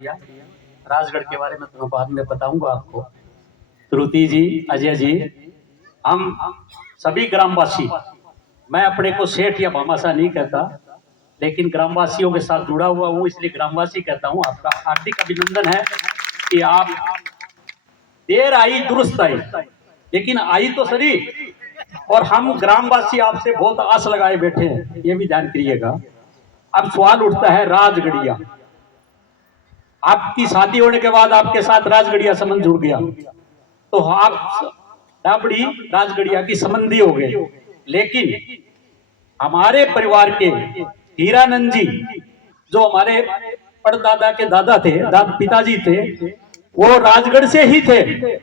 राजगढ़ के बारे में तो मैं बाद में बताऊंगा आपको। श्रुति जी, अजय जी, हम सभी ग्रामवासी, मैं अपने को सेठ या भामाशाह नहीं कहता, लेकिन ग्रामवासियों के साथ जुड़ा हुआ हूँ, इसलिए ग्रामवासी कहता हूँ। आपका हार्दिक अभिनंदन है कि आप देर आई दुरुस्त आई, लेकिन आई तो सही। और हम ग्रामवासी आपसे बहुत आस लगाए बैठे हैं, ये भी ध्यान करिएगा। अब सवाल उठता है राजगढ़िया, आपकी शादी होने के बाद आपके साथ राजगढ़िया संबंध जुड़ गया, तो आप डाबड़ी राजगढ़िया की संबंधी हो गए। लेकिन हमारे परिवार के हीरानंद जी, जो हमारे परदादा के दादा थे, पिताजी थे, वो राजगढ़ से ही थे।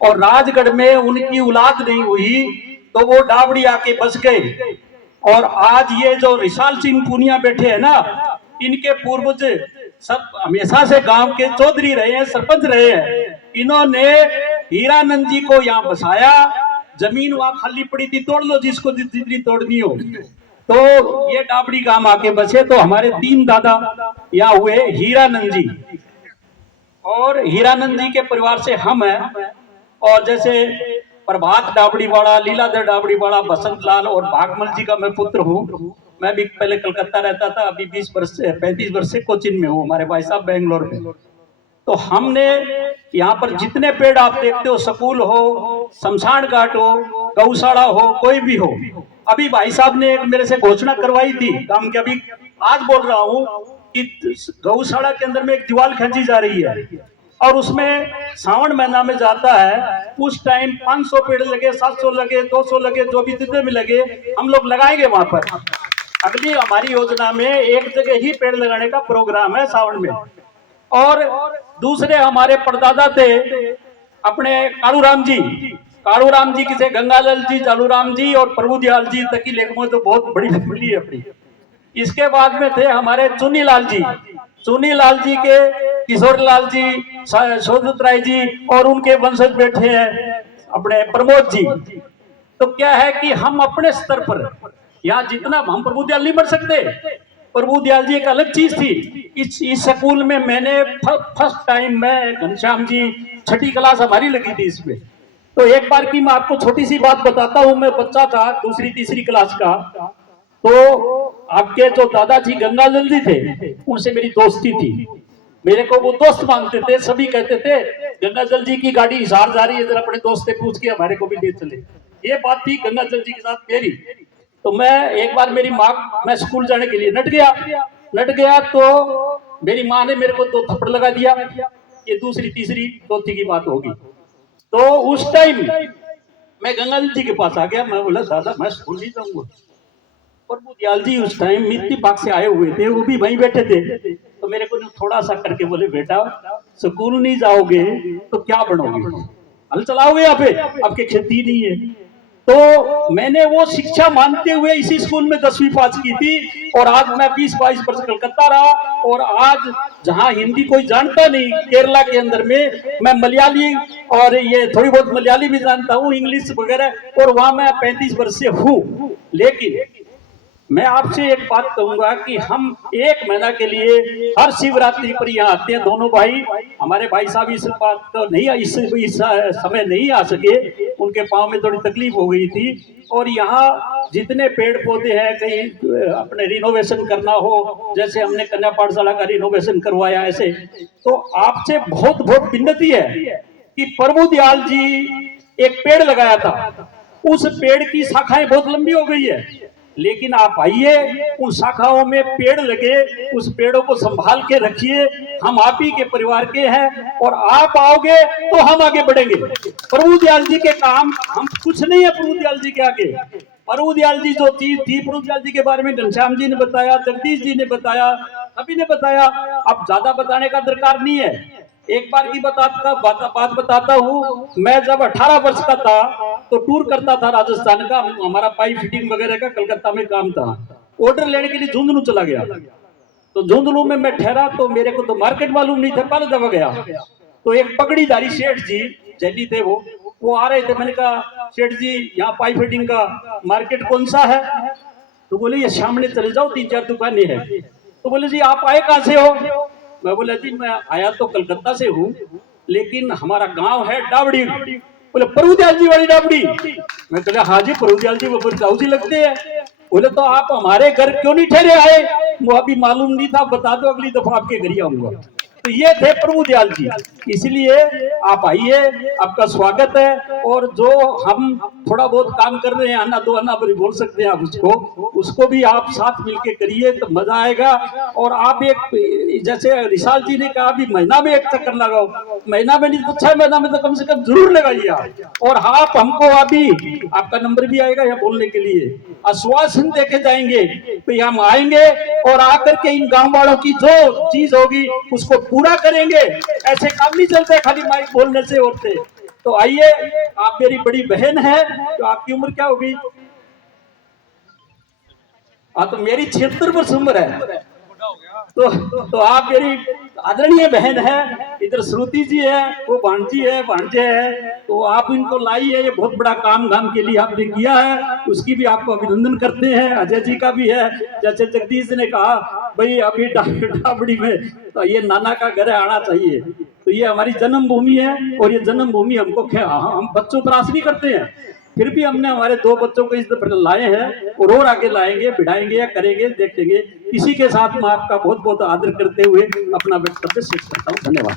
और राजगढ़ में उनकी औलाद नहीं हुई तो वो डाबड़ी आके बस गए। और आज ये जो रिशाल सिंह पुनिया बैठे हैं ना, इनके पूर्वज सब हमेशा से गांव के चौधरी रहे हैं, सरपंच रहे हैं। इन्होंने हीरानंद जी को यहाँ बसाया। जमीन वहां खाली पड़ी थी, तोड़ लो जिसको जितनी तोड़नी हो। तो ये डाबड़ी गांव आके बसे। तो हमारे 3 दादा यहाँ हुए हीरानंद जी, और हीरानंद जी के परिवार से हम हैं। और जैसे प्रभात डाबड़ी वाला, लीलाधर डाबड़ी वाला, बसंत लाल और भागमल जी का मैं पुत्र हूँ। मैं भी पहले कलकत्ता रहता था, अभी 35 वर्ष से कोचिन में हूँ, हमारे भाई साहब बेंगलोर में। तो हमने यहाँ पर जितने पेड़ आप देखते हो, स्कूल हो, शमशान घाट हो, गौशाला हो, कोई भी हो, अभी भाई साहब ने एक मेरे से घोषणा करवाई थी काम के, अभी आज बोल रहा हूँ कि गौशाला के अंदर में एक दीवार खींची जा रही है, और उसमें सावन महीना में जाता है, उस टाइम 500 पेड़ लगे, 700 लगे, 200 लगे, जो भी जितने भी लगे, हम लोग लगाएंगे वहां पर। अगली हमारी योजना में एक जगह ही पेड़ लगाने का प्रोग्राम है सावन में। और दूसरे हमारे परदादा थे अपने कालूराम जी किसे गंगालाल जी, चालूराम जी और प्रभुदयाल जी तक की लेखों में तो बहुत बड़ी फैमिली है अपनी। इसके बाद में थे हमारे चुनीलाल जी के किशोरलाल जी, शोधत राय जी, और उनके वंशज बैठे हैं अपने प्रमोद जी। तो क्या है कि हम अपने स्तर पर यहाँ जितना, हम प्रभुदयाल नहीं बढ़ सकते, प्रभुदयाल जी एक अलग चीज थी। इस स्कूल में मैंने फर्स्ट टाइम, मैं घनश्याम जी, 6ठी क्लास हमारी लगी थी इसमें। तो एक बार की मैं आपको छोटी सी बात बताता हूँ। मैं बच्चा था, 2री-3री क्लास का। तो आपके जो दादाजी गंगालाल जी थे, उनसे मेरी दोस्ती थी। मेरे को वो दोस्त मानते थे, सभी कहते थे गंगाजल जी की गाड़ी हिसार जा रही है, जरा अपने दोस्त से पूछ के हमारे को भी ले चले। ये बात थी गंगाजल जी के साथ मेरी। तो मैं एक बार मेरी माँ, मैं स्कूल जाने के लिए नट गया तो मेरी माँ ने मेरे को 2 थप्पड़ लगा दिया। ये 2री-3री चौथी की बात होगी। तो उस टाइम मैं गंगाजल जी के पास आ गया। मैं बोला दादा मैं स्कूल नहीं जाऊंगा। प्रभुदयाल जी उस टाइम मिट्टी पाक से आए हुए थे, वो भी वहीं बैठे थे। तो मेरे को थोड़ा सा करके बोले बेटा स्कूल नहीं जाओगे तो क्या बनोगे, हल चलाओगे यहाँ पे, आपके खेती नहीं है। तो मैंने वो शिक्षा मानते हुए इसी स्कूल में 10वीं पास की थी। और आज मैं 20-22 वर्ष कलकत्ता रहा, और आज जहाँ हिंदी कोई जानता नहीं, केरला के अंदर में मैं मलयाली, और ये थोड़ी बहुत मलयाली भी जानता हूँ, इंग्लिश वगैरह, और वहां मैं 35 वर्ष से हूँ। लेकिन मैं आपसे एक बात कहूंगा कि हम 1 महीना के लिए हर शिवरात्रि पर यहाँ आते हैं दोनों भाई। हमारे भाई साहब इस बात तो नहीं, इस समय नहीं आ सके, उनके पाँव में थोड़ी तकलीफ हो गई थी। और यहाँ जितने पेड़ पौधे हैं, कहीं अपने रिनोवेशन करना हो, जैसे हमने कन्या पाठशाला का रिनोवेशन करवाया, ऐसे तो आपसे बहुत बहुत विनती है कि प्रभुदयाल जी एक पेड़ लगाया था, उस पेड़ की शाखाएं बहुत लंबी हो गई है, लेकिन आप आइए, उन शाखाओं में पेड़ लगे, उस पेड़ों को संभाल के रखिए। हम आप ही के परिवार के हैं, और आप आओगे तो हम आगे बढ़ेंगे। प्रभुदयाल जी के काम, हम कुछ नहीं है प्रभुदयाल जी के आगे। प्रभुदयाल जी जो चीज थी, प्रभुदयाल जी के बारे में घनश्याम जी ने बताया, जगदीश जी ने बताया, सभी ने बताया, अब ज्यादा बताने का दरकार नहीं है। एक बार की बात बताता हूँ। मैं जब 18 वर्ष का था तो टूर करता था राजस्थान का, हमारा पाइप फिटिंग वगैरह का कलकत्ता में काम था। ऑर्डर लेने के लिए झुंझुनू चला गया। तो झुंझुनू में मैं ठहरा, तो मेरे को तो मार्केट मालूम नहीं था, पहले दबा गया। तो एक पगड़ीधारी सेठ जी, जैनी थे वो आ रहे थे। मैंने कहा सेठ जी यहाँ पाइप फिटिंग का मार्केट कौन सा है? तो बोले ये सामने चले जाओ, 3-4 दुकानें हैं। तो बोले जी आप आए कहाँ से हो? मैं बोला जी मैं आया तो कलकत्ता से हूँ, लेकिन हमारा गांव है डाबड़ी। बोले प्रभुदयाल जी वाली डाबड़ी। मैं बोला हाँ जी प्रभुदयाल जी वो बरगाऊ जी लगते हैं। बोले तो आप हमारे घर क्यों नहीं ठहरे आए? वो अभी मालूम नहीं था, बता दो अगली दफा आपके घर ही आऊंगा। तो ये थे प्रभुदयाल जी, इसलिए आप आइए, आपका स्वागत है। और जो हम थोड़ा बहुत काम कर रहे हैं, अन्ना दो अन्ना बरी बोल सकते हैं आप उसको भी आप साथ मिलके करिए तो मजा आएगा। और आप एक जैसे विशाल जी ने कहा अभी महीना में एक चक्कर लगाओ, महीना में नहीं तो 6 महीना में तो कम से कम जरूर लगाइए आप। और आप हमको अभी आपका नंबर भी आएगा यहाँ बोलने के लिए, आश्वासन देके जाएंगे कि हम आएंगे और आकर के इन गांव वालों की जो चीज होगी उसको पूरा करेंगे। ऐसे काम नहीं चलते खाली माइक बोलने से होते। तो आइए, आप मेरी बड़ी बहन है, तो आपकी उम्र क्या होगी? हाँ तो मेरी 76 वर्ष उम्र है। तो आप मेरी आदरणीय बहन है। इधर श्रुति जी है, वो भांजी है, भांजे है, तो आप इनको लाइए। ये बहुत बड़ा काम गांव के लिए आपने किया है, उसकी भी आपको अभिनंदन करते हैं। अजय जी का भी है, जैसे जगदीश ने कहा भाई अभी डाबड़ी में तो ये नाना का घर आना चाहिए। तो ये हमारी जन्मभूमि है, और ये जन्मभूमि हमको हम बच्चों पर आस नहीं करते हैं, फिर भी हमने हमारे 2 बच्चों को इस तरह लाए हैं और आगे लाएंगे, बिठाएंगे या करेंगे, देखेंगे। इसी के साथ मैं आपका बहुत बहुत आदर करते हुए अपना वक्तव्य शेष करता हूँ। धन्यवाद।